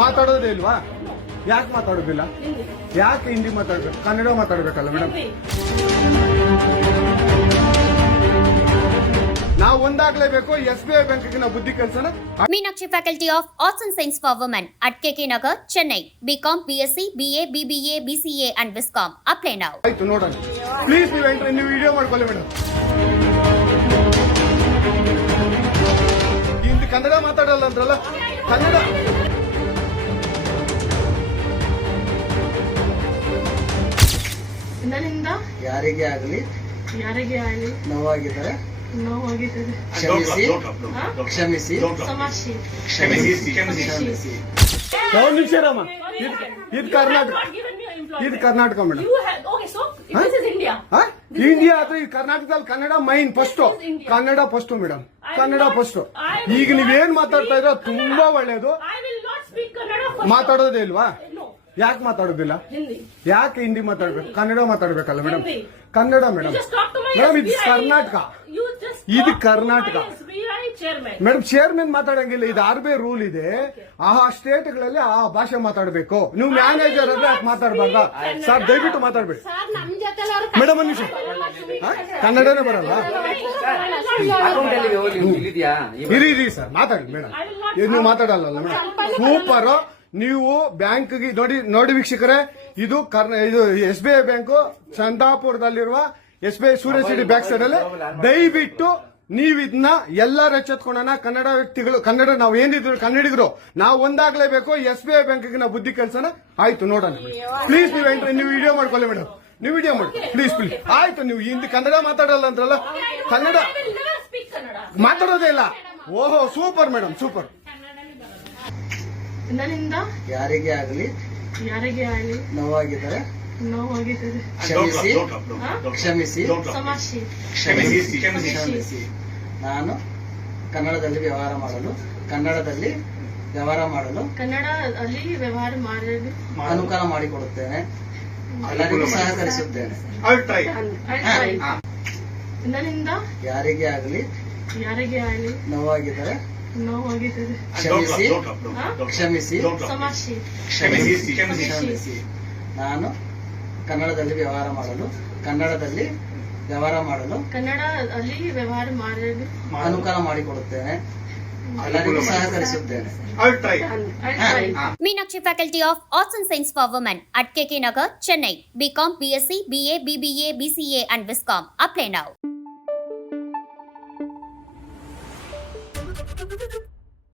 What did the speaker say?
ಮಾತಾಡೋದೇ ಇಲ್ವಾ? ಯಾಕೆ ಮಾತಾಡೋದಿಲ್ಲ? ಯಾಕೆ ಹಿಂದಿ ಮಾತಾಡ್ಬೇಕು? ಕನ್ನಡ ಮಾತಾಡ್ಬೇಕಲ್ಲ ಮೇಡಮ್? ನಾವು ಒಂದಾಗ್ಲೇಬೇಕು. SBI ಬ್ಯಾಂಕ್ಗೆ ನಾವು ಬುದ್ಧಿ ಕಲ್ಸೋಣ. Meenakshi Faculty of Arts and Science for Women at KK Nagar, Chennai. BCom, BSc, BA, BBA, BCA and Viscom. Apply now. ಆಯ್ತು ನೋಡೋಣ. ಪ್ಲೀಸ್ ನೀವು ವಿಡಿಯೋ ಮಾಡ್ಕೊಳ್ಳಿ ಮೇಡಮ್. ಹಿಂದಿ ಕನ್ನಡ ಮಾತಾಡಲ್ಲ ಅಂದ್ರಲ್ಲ, ಕನ್ನಡ ನನ್ನಿಂದ ಯಾರಿಗೆ ಆಗಲಿ ನೋವಾಗಿದ್ದರೆ ಕ್ಷಮಿಸಿ ಕ್ಷಮಿಸಿ ಕ್ಷಮಿಸಿ. ಒಂದು ನಿಮಿಷ ರಾಮ. ಇದು ಕರ್ನಾಟಕ, ಇದು ಕರ್ನಾಟಕ ಮೇಡಮ್. ಇಂಡಿಯಾ ಆದ್ರೆ ಈ ಕರ್ನಾಟಕದಲ್ಲಿ Kannada main first, Kannada first madam, Kannada first. ಈಗ ನೀವೇನ್ ಮಾತಾಡ್ತಾ ಇರೋ ತುಂಬಾ ಒಳ್ಳೇದು. ಮಾತಾಡೋದೇ ಇಲ್ವಾ? ಯಾಕೆ ಮಾತಾಡೋದಿಲ್ಲ? ಯಾಕೆ ಹಿಂದಿ ಮಾತಾಡ್ಬೇಕು? ಕನ್ನಡ ಮಾತಾಡ್ಬೇಕಲ್ಲ ಮೇಡಮ್? ಕನ್ನಡ ಮೇಡಮ್. ಮೇಡಮ್ ಇದು ಕರ್ನಾಟಕ, ಇದು ಕರ್ನಾಟಕ ಮೇಡಮ್. ಚೇರ್ಮನ್ ಮಾತಾಡಂಗಿಲ್ಲ, ಇದು RBI ರೂಲ್ ಇದೆ. ಆ ಸ್ಟೇಟ್ಗಳಲ್ಲಿ ಆ ಭಾಷೆ ಮಾತಾಡಬೇಕು. ನೀವು ಮ್ಯಾನೇಜರ್ ಆದ್ರೆ ಯಾಕೆ ಮಾತಾಡ್ಬಾರ್ದ? ಸರ್ ದಯವಿಟ್ಟು ಮಾತಾಡ್ಬೇಡಿ ಮೇಡಮ್. ಒಂದು ನಿಮಿಷ, ಕನ್ನಡನೇ ಬರಲ್ಲ? ಇರಿ ಸರ್, ಮಾತಾಡಿ ಮೇಡಮ್. ನೀವು ಮಾತಾಡಲ್ಲ ಮೇಡಮ್? ಸೂಪರ್. ನೀವು ಬ್ಯಾಂಕ್ಗೆ ನೋಡಿ ವೀಕ್ಷಕರೇ, ಇದು SBI ಬ್ಯಾಂಕು ಚಂದಾಪುರದಲ್ಲಿರುವ SBI ಸೂರ್ಯ ಸಿಟಿ ಬ್ಯಾಕ್ ಸೈಡ್ ಅಲ್ಲಿ. ದಯವಿಟ್ಟು ನೀವು ಇದನ್ನ ಎಲ್ಲರೂ ಎಚ್ಚೆತ್ಕೊಳ್ಳೋಣ. ಕನ್ನಡ ವ್ಯಕ್ತಿಗಳು, ಕನ್ನಡ ನಾವು ಏನಿದ್ರು ಕನ್ನಡಿಗರು, ನಾವು ಒಂದಾಗ್ಲೇಬೇಕು. SBI ಬ್ಯಾಂಕ್ಗೆ ನಾವು ಬುದ್ಧಿ ಕಲ್ಸೋಣ. ಆಯ್ತು ನೋಡೋಣ. ಪ್ಲೀಸ್ ನೀವು ವಿಡಿಯೋ ಮಾಡ್ಕೊಳ್ಳಿ ಮೇಡಮ್. ನೀವು ವಿಡಿಯೋ ಮಾಡಿ ಪ್ಲೀಸ್. ಆಯ್ತು, ನೀವು ಹಿಂದಿ ಕನ್ನಡ ಮಾತಾಡಲ್ಲ ಅಂದ್ರಲ್ಲ, ಕನ್ನಡ ಮಾತಾಡೋದೇ ಇಲ್ಲ. ಓಹೋ ಸೂಪರ್ ಮೇಡಮ್, ಸೂಪರ್. ನನ್ನಿಂದ ಯಾರಿಗೆ ಆಗಲಿ ನೋವಾಗಿದ್ದರೆ ಕ್ಷಮಿಸಿ ಕ್ಷಮಿಸಿ ಕ್ಷಮಿಸಿ. ನಾನು ಕನ್ನಡದಲ್ಲಿ ವ್ಯವಹಾರ ಮಾಡಲು ಅನುಕೂಲ ಮಾಡಿಕೊಡುತ್ತೇನೆ. ಎಲ್ಲರಿಗೂ ಸಹಕರಿಸುತ್ತೇನೆ. ನನ್ನಿಂದ ಯಾರಿಗೆ ಆಗಲಿ ನೋವಾಗಿದ್ದರೆ ಕ್ಷಮಿಸಿ ಕ್ಷಮಿಸಿ ಕ್ಷಮಿಸಿ. ನಾನು ಕನ್ನಡದಲ್ಲಿ ವ್ಯವಹಾರ ಮಾಡಲು ಅನುಕೂಲ ಮಾಡಿಕೊಡುತ್ತೇನೆ. ಎಲ್ಲರಿಗೂ ಸಹಕರಿಸುತ್ತೇನೆ. Meenakshi Faculty of Arts and Science for Women at KK Nagar, Chennai. BCom, BSc, BA, BBA, BCA and Viscom. Apply now.